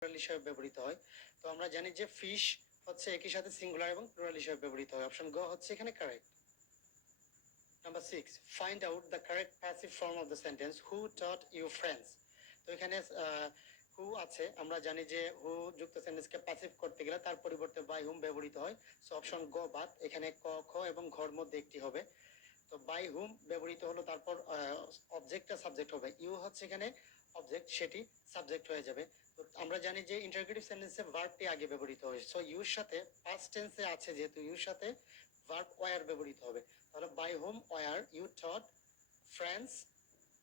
Plural হিসেবে ব্যবহৃত হয়। তো আমরা জানি যে ফিশ হচ্ছে একই সাথে সিঙ্গুলার এবং প্লুরাল হিসেবে ব্যবহৃত হয়। অপশন গ হচ্ছে এখানে correct. Number 6, find out the correct passive form of the sentence who taught you friends. তো এখানে হু আছে, আমরা জানি যে হু যুক্ত সেন্টেন্সকে প্যাসিভ করতে গেলে তার পরিবর্তে বাই হুম ব্যবহৃত হয়। সো অপশন গ বাদ, এখানে ক খ এবং ঘর মধ্যে একটি হবে। তো বাই হুম ব্যবহৃত হলো, তারপর অবজেক্টটা সাবজেক্ট হবে, ইউ হচ্ছে এখানে অবজেক্ট, সেটি সাবজেক্ট হয়ে যাবে। তো আমরা জানি যে ইন্টারোগেটিভ সেন্টেন্সে ভার্বটি আগে ব্যবহৃত হয়। সো ইউর সাথে পাস্ট টেন্সে আছে যেহেতু ইউর সাথে ভার্ব ওয়ার ব্যবহৃত হবে। তাহলে by whom were you taught friends,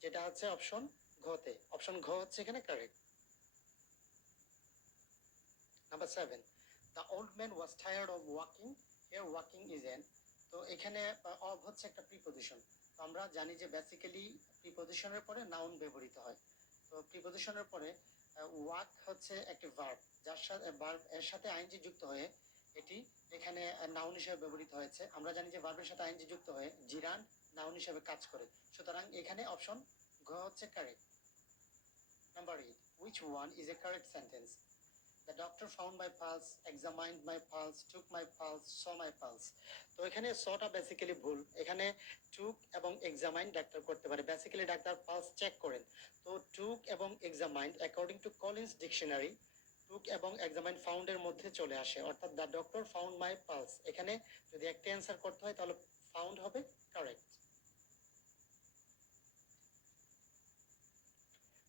যেটা হচ্ছে অপশন ঘতে। অপশন ঘ হচ্ছে এখানে correct. Number 7, the old man was tired of walking, here walking is an. তো এখানে অফ হচ্ছে একটা প্রিপোজিশন। তো আমরা জানি যে বেসিক্যালি প্রিপোজিশনের পরে নাউন ব্যবহৃত হয়। তো প্রিপোজিশনের পরে ওয়াক হচ্ছে একটি ভার্ব, যার সাথে ভার্ব এর সাথে আইএনজি যুক্ত হয়ে এটি এখানে নাউন হিসেবে ব্যবহৃত হয়েছে। আমরা জানি যে ভার্বের সাথে আইএনজি যুক্ত হয়ে জিরান নাউন হিসেবে কাজ করে। সুতরাং এখানে অপশন ঘ হচ্ছে correct. Number 8, which one is a correct sentence? The doctor found my pulse, examined my pulse, took my pulse, saw my pulse. তো এখানে সটা বেসিক্যালি ভুল। এখানে টুক এবং এক্সামাইন ডাক্তার করতে পারে, বেসিক্যালি ডাক্তার পালস চেক করেন। তো টুক এবং examined according to Collins dictionary, took এবং এক্সামাইন ফাউন্ডের মধ্যে চলে আসে, অর্থাৎ the doctor found my pulse. এখানে যদি একটা অ্যান্সার করতে হয় তাহলে ফাউন্ড হবে correct.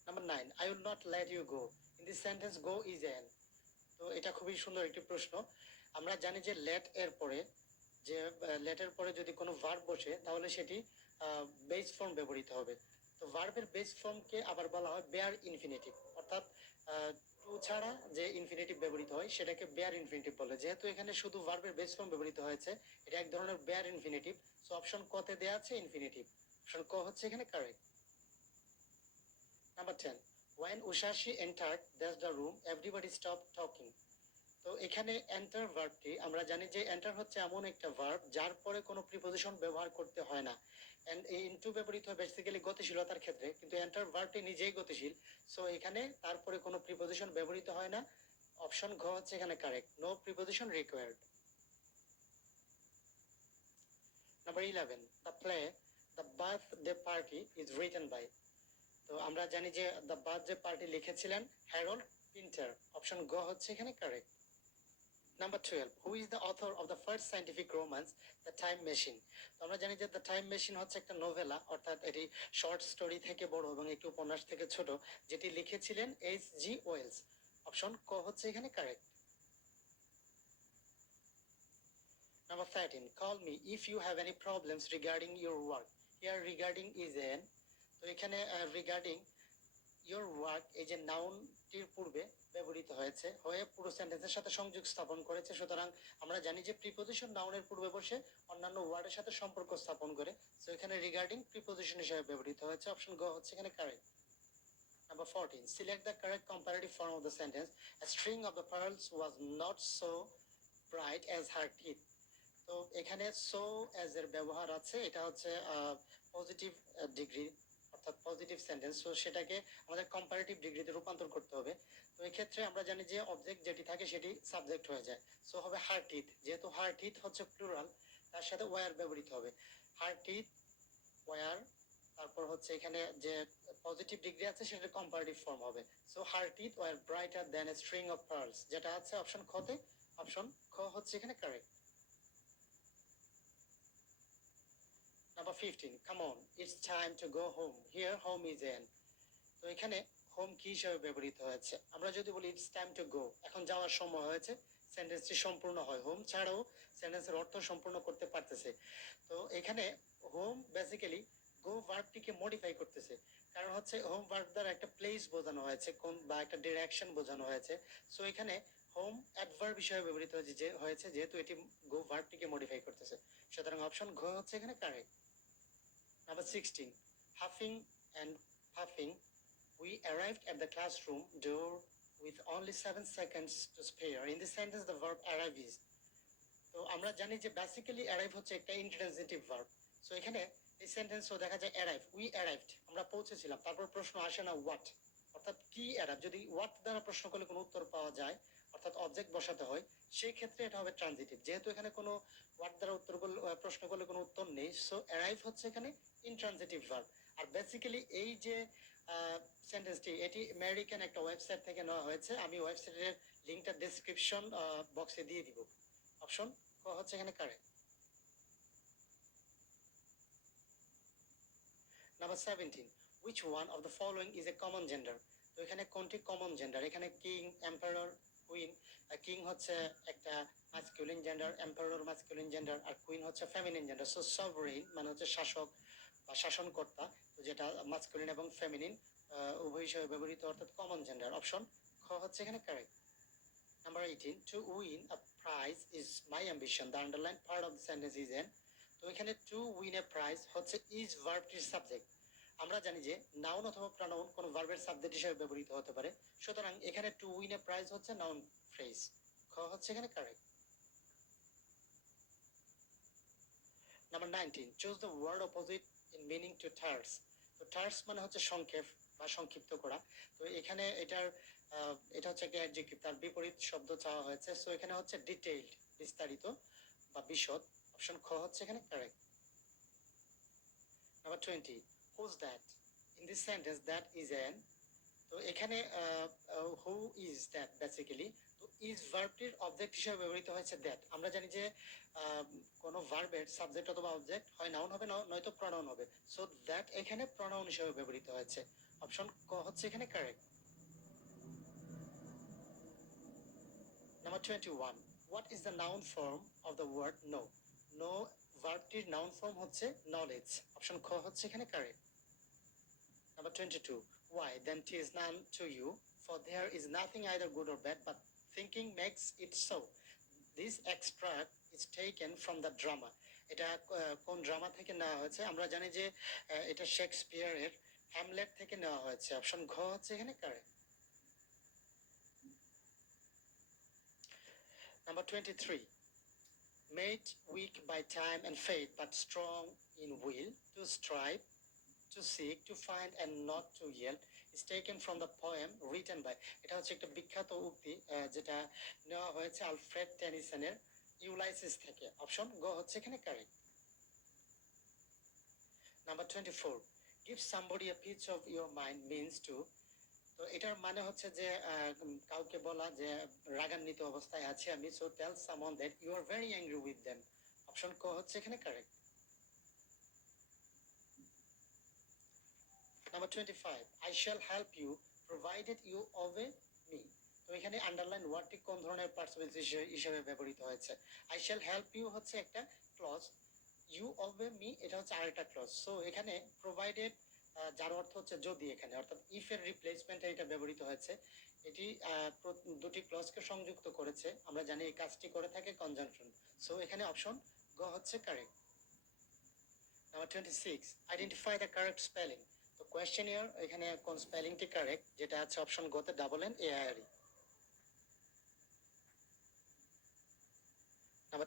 Number 9, I will not let you go. In this sentence go is an। তো এটা খুবই সুন্দর একটি প্রশ্ন। আমরা জানি যে লেট এর পরে, যে লেটের পরে যদি কোনো ভার্ব বসে তাহলে সেটি বেস ফর্ম ব্যবহৃত হবে। তো ভার্বের বেস ফর্মকে আবার বলা হয় বেয়ার ইনফিনিটিভ, অর্থাৎ টু ছাড়া যে ইনফিনিটিভ ব্যবহৃত হয় সেটাকে বেয়ার ইনফিনিটিভ বলে। যেহেতু এখানে শুধু ভার্বের বেস ফর্ম ব্যবহৃত হয়েছে, এটা এক ধরনের বেয়ার ইনফিনিটিভ। সো অপশন ক তে দেয়া আছে ইনফিনিটিভ, অপশন ক হচ্ছে এখানে correct. Number 10, when Ushashi entered the room everybody stopped talking. তো এখানে এন্টার ভার্বটি আমরা জানি যে এন্টার হচ্ছে এমন একটা ভার্ব যার পরে কোনো প্রিপোজিশন ব্যবহার করতে হয় না। এন্ড এই ইনটু ব্যবহৃত হয় বেসিক্যালি গতিশীলতার ক্ষেত্রে, কিন্তু এন্টার ভার্বটি নিজেই গতিশীল। সো এখানে তারপরে কোনো প্রিপোজিশন ব্যবহৃত হয় না। অপশন ঘ হচ্ছে এখানে correct, no preposition required. Number 11, the play the birthday party is written by. তো আমরা জানি যে দ্য বার্থডে পার্টি লিখেছিলেন হ্যারল্ড পিন্টার, অপশন গ হচ্ছে এখানে correct. Number 12, who is the author of the first scientific romance the time machine. তো আমরা জানি যে দ্য টাইম মেশিন হচ্ছে একটা নোভেলা, অর্থাৎ এটি শর্ট স্টোরি থেকে বড় এবং একটি উপন্যাস থেকে ছোট, যেটি লিখেছিলেন H.G. ওয়েলস। অপশন ক হচ্ছে এখানে correct. Number 13, call me if you have any problems regarding your work, here regarding is an. তো এখানে রিগার্ডিং ইয়োর ওয়ার্ক এই যে নাউনটির পূর্বে ব্যবহৃত হয়েছে হয়ে পুরো সেন্টেন্সের সাথে সংযোগ স্থাপন করেছে। সুতরাং আমরা জানি যে প্রিপোজিশন নাউনের পূর্বে বসে অন্যান্য ওয়ার্ডের সাথে সম্পর্ক স্থাপন করে। তো এখানে রিগার্ডিং প্রিপোজিশন হিসেবে ব্যবহৃত হয়েছে, অপশন গ হচ্ছে এখানে correct. Number 14, select the correct comparative form of the sentence, a string of the pearls was not so bright as her teeth। তো এখানে সো অ্যাজ এর ব্যবহার আছে, এটা হচ্ছে পজিটিভ ডিগ্রি, অর্থাৎ পজিটিভ সেন্টেন্স। সো সেটাকে আমাদের কম্পারেটিভ ডিগ্রিতে রূপান্তর করতে হবে। তো এই ক্ষেত্রে আমরা জানি যে অবজেক্ট যেটি থাকে সেটি সাবজেক্ট হয়ে যায়। সো হবে হার টিথ, যেহেতু হার টিথ হচ্ছে প্লুরাল, তার সাথে ওয়ার ব্যবহৃত হবে। হার টিথ ওয়ার, তারপর হচ্ছে এখানে যে পজিটিভ ডিগ্রি আছে সেটা কম্পারেটিভ ফর্ম হবে। So her teeth were brighter than a string of pearls, যেটা আছে অপশন খতে। অপশন খ হচ্ছে এখানে correct. Number 15, come on, it's time to go home, here home is in। তো এখানে হোম কি হিসেবে ব্যবহৃত হয়েছে? আমরা যদি বলি ইটস টাইম টু গো, এখন যাওয়ার সময় হয়েছে, সেন্টেন্সটি সম্পূর্ণ হয়। হোম ছাড়াও সেন্টেন্সের অর্থ সম্পূর্ণ করতে পারতেছে। তো এখানে হোম বেসিক্যালি গো ভার্বটিকে মডিফাই করতেছে। কারণ হচ্ছে হোম ভার্ব দ্বারা একটা প্লেস বোঝানো হয়েছে, কোন বা একটা ডিরেকশন বোঝানো হয়েছে। সো এখানে হোম অ্যাডভার্ব হিসেবে ব্যবহৃত হয়েছে যেহেতু এটি গো ভার্বটিকে মডিফাই করতেছে। সুতরাং অপশন ঘ হচ্ছে এখানে correct. Number 16, huffing and puffing, we arrived at the classroom door with only 7 seconds to spare. In this sentence, the verb arrive is। তো আমরা জানি যে বেসিক্যালি অ্যারাইভ হচ্ছে একটা ইন্ট্রানজিটিভ ভার্ব। সো এখানে এই সেন্টেন্সও দেখা যায় অ্যারাইভ, উই অ্যারাইভড, আমরা পৌঁছেছিলাম। তারপর প্রশ্ন আসে না হোয়াট, অর্থাৎ অর্থাৎ কি অ্যাডাপ্ট, যদি হোয়াট দ্বারা প্রশ্ন করলে কোনো উত্তর পাওয়া যায় অর্থাৎ অবজেক্ট বসাতে হয়, সেই ক্ষেত্রে এটা হবে ট্রানজিটিভ। যেহেতু এখানে কোনো হোয়াট দ্বারা উত্তর করলে প্রশ্ন করলে কোনো উত্তর নেই, সো অ্যারাইভ হচ্ছে এখানে ইনট্রানজিটিভ ভার্ব। আর বেসিক্যালি এই যে সেন্টেন্সটি, এটি আমেরিকান একটা ওয়েবসাইট থেকে নেওয়া হয়েছে। আমি ওয়েবসাইটের লিঙ্কটা ডেসক্রিপশন বক্সে দিয়ে দিব। অপশন ক হচ্ছে এখানে correct. Number 17, which one of the following is a common gender? তো এখানে কোনটি কমন জেন্ডার? এখানে কিং, এম্পারার, কুইন। কিং হচ্ছে একটা masculine gender, emperor masculine gender, আর কুইন হচ্ছে ফেমিনিন জেন্ডার। সো সভরেইন মানে হচ্ছে শাসক বা শাসনকর্তা, যেটা মাস্কুলিন এবং ফেমিনিন উভয় হিসেবে ব্যবহৃত, অর্থাৎ কমন জেন্ডার। অপশন খ হচ্ছে এখানে correct. Number 18, to win a prize is my ambition. The underlined part of the sentence is an. তো এখানে to win a prize হচ্ছে is ভার্বটির সাবজেক্ট। আমরা জানি যে নাউন অথবা প্রনাউন কোন ভার্বের সাবজেক্ট হিসেবে ব্যবহৃত হতে পারে, সুতরাং এখানে টু উইন এ প্রাইজ হচ্ছে নাউন ফ্রেজ। খ হচ্ছে এখানে correct. Number 19, choose the word opposite in meaning to terse. তো টার্স মানে হচ্ছে সংক্ষেপ বা সংক্ষিপ্ত করা। তো এখানে এটা হচ্ছে একটা অ্যাডজেক্টিভ, তার বিপরীত শব্দ চাওয়া হয়েছে। সো এখানে হচ্ছে ডিটেইলড, বিস্তারিত বা বিশদ। অপশন খ হচ্ছে এখানে correct. Number 20, who's that? In this sentence that is an. তো এখানে হু ইজ দ্যাট বেসিক্যালি। তো ইজ ভার্বটির অবজেক্ট হিসেবে ব্যবহৃত হয়েছে দ্যাট। আমরা জানি যে কোন ভার্বের সাবজেক্ট অথবা অবজেক্ট হয় নাউন হবে, নয়তো প্রনাউন হবে। সো দ্যাট এখানে প্রনাউন হিসেবে ব্যবহৃত হয়েছে। অপশন ক হচ্ছে এখানে correct. Number 21, what is the noun form of the word know? Know ভার্বটির নাউন ফর্ম হচ্ছে নলেজ। অপশন খ হচ্ছে এখানে correct. Number 22. Why? Then 'tis none to you, for there is nothing either good or bad, but thinking makes it so. This extract is taken from the drama. এটা কোন drama থেকে নেওয়া হয়েছে? আমরা জানি যে এটা শেক্সপিয়ারের হ্যামলেট থেকে নেওয়া হয়েছে। অপশন ঘ হচ্ছে এখানে correct. Number 23. Made weak by time and faith, but strong in will to strive, to seek, to find and not to yield is taken from the poem written by. এটা হচ্ছে একটা বিখ্যাত উক্তি, যেটা নেওয়া হয়েছে আলফ্রেড টেনিসনের ইউলাইসিস থেকে। অপশন গ হচ্ছে এখানে correct. Number 24, give somebody a piece of your mind means to. তো এটার মানে হচ্ছে যে কাউকে বলা যে রাগান্বিত অবস্থায় আছি আমি, so tell someone that you are very angry with them. Option ক হচ্ছে এখানে correct. Number 25, I shall help you provided you obey me. তো এখানে আন্ডারলাইন ওয়ার্ডটি কোন ধরনের পার্টিসিপল হিসেবে ব্যবহৃত হয়েছে? I shall help you হচ্ছে একটা ক্লজ, you obey me এটা হচ্ছে আরেকটা ক্লজ। সো এখানে প্রোভাইডেড যার অর্থ হচ্ছে যদি, এখানে অর্থাৎ ইফ এর রিপ্লেসমেন্টে এটা ব্যবহৃত হয়েছে। এটি দুটি ক্লজকে সংযুক্ত করেছে। আমরা জানি এই কাজটি করে থাকে কনজাংশন। সো এখানে অপশন গ হচ্ছে correct. Number 26, identify the correct spelling. তো কোয়েশ্চেনিয়ার এখানে কোন স্পেলিংটি কারেক্ট? যেটা আছে অপশন গতে ডাবল এন এআইআরই।